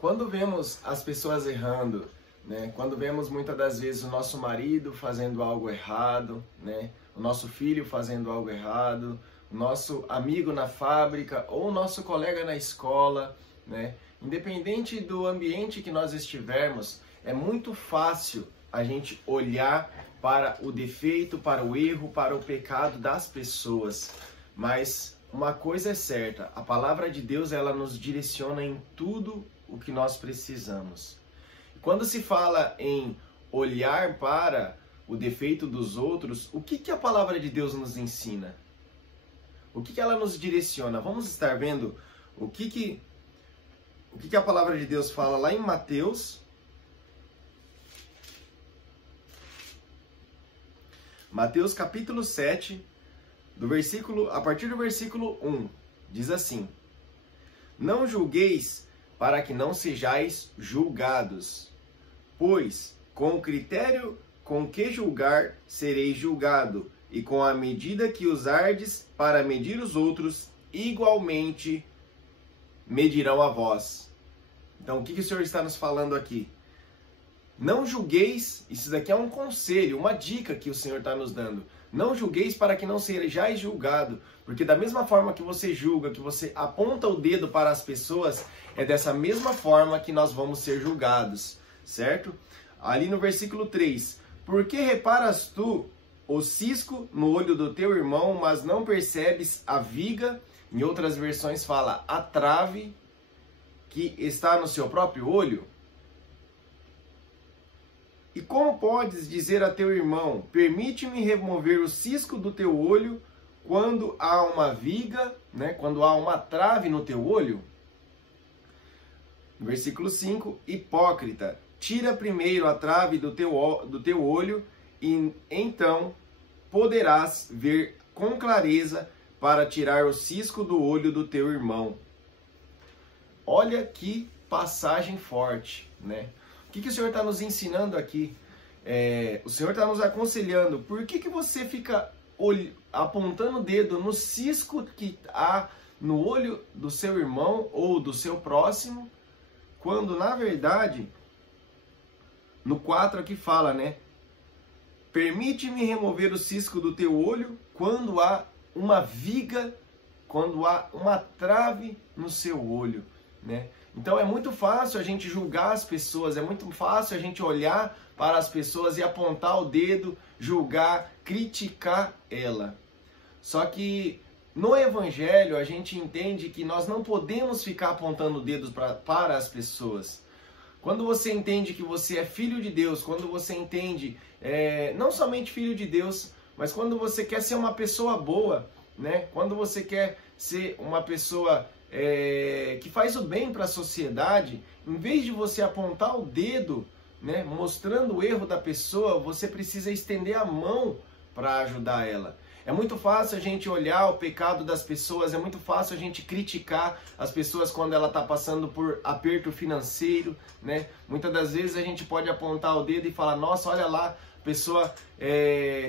Quando vemos as pessoas errando, né? Quando vemos muitas das vezes o nosso marido fazendo algo errado, né? O nosso filho fazendo algo errado, o nosso amigo na fábrica ou o nosso colega na escola, né? Independente do ambiente que nós estivermos, é muito fácil a gente olhar para o defeito, para o erro, para o pecado das pessoas. Mas uma coisa é certa, a palavra de Deus ela nos direciona em tudo o que nós precisamos. Quando se fala em olhar para o defeito dos outros, o que a palavra de Deus nos ensina? O que ela nos direciona? Vamos estar vendo o que a palavra de Deus fala lá em Mateus. Mateus capítulo 7, a partir do versículo 1, diz assim: Não julgueis para que não sejais julgados, pois com o critério com que julgar sereis julgado, e com a medida que usardes para medir os outros, igualmente medirão a vós. Então, o que o Senhor está nos falando aqui? Não julgueis, isso daqui é um conselho, uma dica que o Senhor está nos dando. Não julgueis para que não sejais julgado, porque da mesma forma que você julga, que você aponta o dedo para as pessoas, é dessa mesma forma que nós vamos ser julgados, certo? Ali no versículo 3, por que reparas tu o cisco no olho do teu irmão, mas não percebes a viga? Em outras versões fala a trave que está no seu próprio olho. E como podes dizer a teu irmão, permite-me remover o cisco do teu olho, quando há uma viga, né, quando há uma trave no teu olho? Versículo 5, hipócrita, tira primeiro a trave do teu olho, e então poderás ver com clareza para tirar o cisco do olho do teu irmão. Olha que passagem forte, né? O que o Senhor está nos ensinando aqui? O Senhor está nos aconselhando. Por que você fica apontando o dedo no cisco que há no olho do seu irmão ou do seu próximo, quando na verdade, no 4 aqui fala, né? Permite-me remover o cisco do teu olho quando há uma viga, quando há uma trave no seu olho, né? Então é muito fácil a gente julgar as pessoas, é muito fácil a gente olhar para as pessoas e apontar o dedo, julgar, criticar ela. Só que no Evangelho a gente entende que nós não podemos ficar apontando dedos para as pessoas. Quando você entende que você é filho de Deus, quando você entende, não somente filho de Deus, mas quando você quer ser uma pessoa boa, né? Quando você quer ser uma pessoa que faz o bem para a sociedade, em vez de você apontar o dedo, né, mostrando o erro da pessoa, você precisa estender a mão para ajudar ela. É muito fácil a gente olhar o pecado das pessoas, é muito fácil a gente criticar as pessoas quando ela está passando por aperto financeiro, né? Muitas das vezes a gente pode apontar o dedo e falar, nossa, olha lá, a pessoa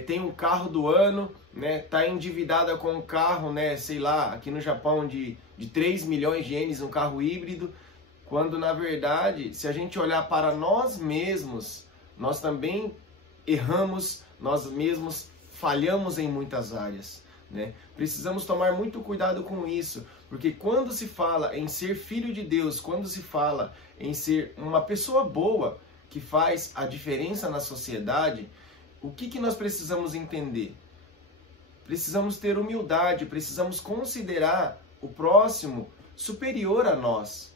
tem um carro do ano, né? Tá endividada com um carro, né? Sei lá, aqui no Japão de 3 milhões de ienes, um carro híbrido, quando na verdade, se a gente olhar para nós mesmos, nós também erramos, nós mesmos falhamos em muitas áreas, né? Precisamos tomar muito cuidado com isso, porque quando se fala em ser filho de Deus, quando se fala em ser uma pessoa boa, que faz a diferença na sociedade, o que nós precisamos entender? Precisamos ter humildade, precisamos considerar o próximo superior a nós.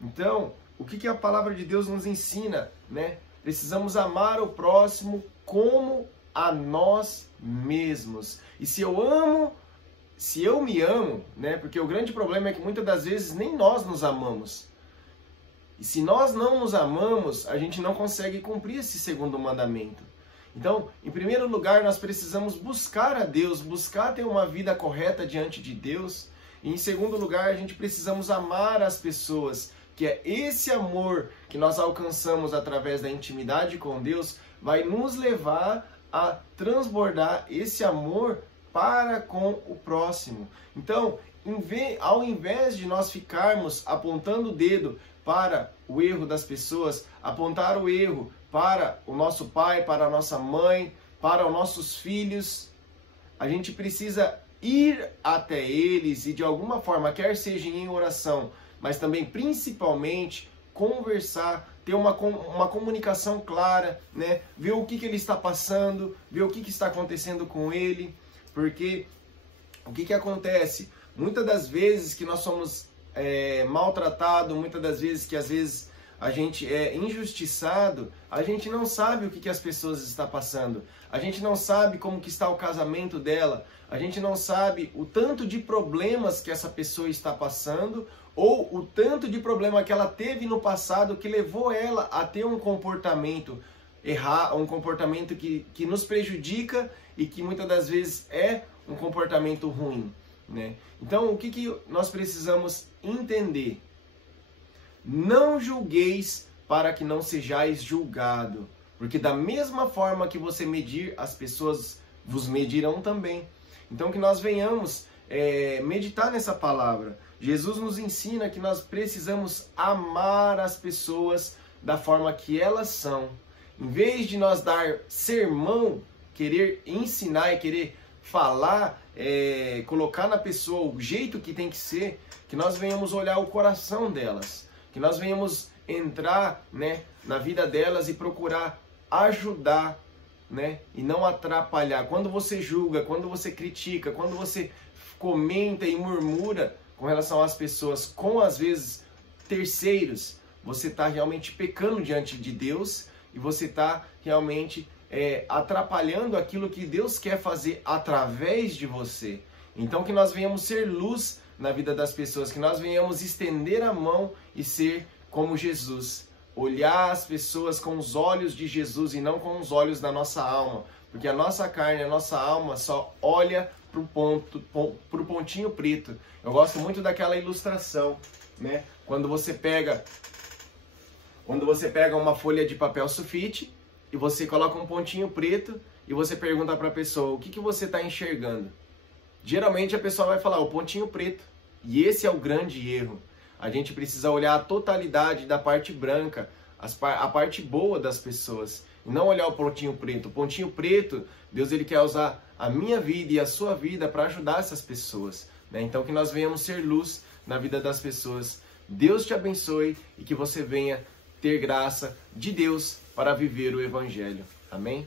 Então, o que a palavra de Deus nos ensina, né? Precisamos amar o próximo como a nós mesmos. E se eu me amo, né? Porque o grande problema é que muitas das vezes nem nós nos amamos. E se nós não nos amamos, a gente não consegue cumprir esse segundo mandamento. Então, em primeiro lugar, nós precisamos buscar a Deus, buscar ter uma vida correta diante de Deus. E em segundo lugar, a gente precisamos amar as pessoas, que é esse amor que nós alcançamos através da intimidade com Deus, vai nos levar a transbordar esse amor para com o próximo. Então, ao invés de nós ficarmos apontando o dedo para o erro das pessoas, apontar o erro para o nosso pai, para a nossa mãe, para os nossos filhos, a gente precisa ir até eles e de alguma forma, quer seja em oração, mas também principalmente conversar, ter uma comunicação clara, né? Ver o que ele está passando, ver o que está acontecendo com ele, porque o que acontece? Muitas das vezes que nós somos maltratados, muitas das vezes que às vezes a gente é injustiçado, a gente não sabe o que as pessoas estão passando, a gente não sabe como que está o casamento dela, a gente não sabe o tanto de problemas que essa pessoa está passando, ou o tanto de problema que ela teve no passado que levou ela a ter um comportamento errado, um comportamento que nos prejudica e que muitas das vezes é um comportamento ruim, né? Então, o que nós precisamos entender? Não julgueis para que não sejais julgado, porque da mesma forma que você medir, as pessoas vos medirão também. Então, que nós venhamos meditar nessa palavra. Jesus nos ensina que nós precisamos amar as pessoas da forma que elas são. Em vez de nós dar sermão, querer ensinar e querer falar, colocar na pessoa o jeito que tem que ser, que nós venhamos olhar o coração delas, que nós venhamos entrar, né, na vida delas e procurar ajudar, né, e não atrapalhar. Quando você julga, quando você critica, quando você comenta e murmura com relação às pessoas, com às vezes terceiros, você está realmente pecando diante de Deus e você está realmente atrapalhando aquilo que Deus quer fazer através de você. Então que nós venhamos ser luz na vida das pessoas, que nós venhamos estender a mão e ser como Jesus, olhar as pessoas com os olhos de Jesus e não com os olhos da nossa alma, porque a nossa carne, a nossa alma só olha pro pontinho preto. Eu gosto muito daquela ilustração, né? Quando você pega uma folha de papel sulfite e você coloca um pontinho preto e você pergunta para a pessoa, o que você está enxergando? Geralmente a pessoa vai falar, o pontinho preto. E esse é o grande erro. A gente precisa olhar a totalidade da parte branca, a parte boa das pessoas. E não olhar o pontinho preto. O pontinho preto, Deus ele quer usar a minha vida e a sua vida para ajudar essas pessoas, né? Então que nós venhamos ser luz na vida das pessoas. Deus te abençoe e que você venha ter graça de Deus para viver o Evangelho. Amém?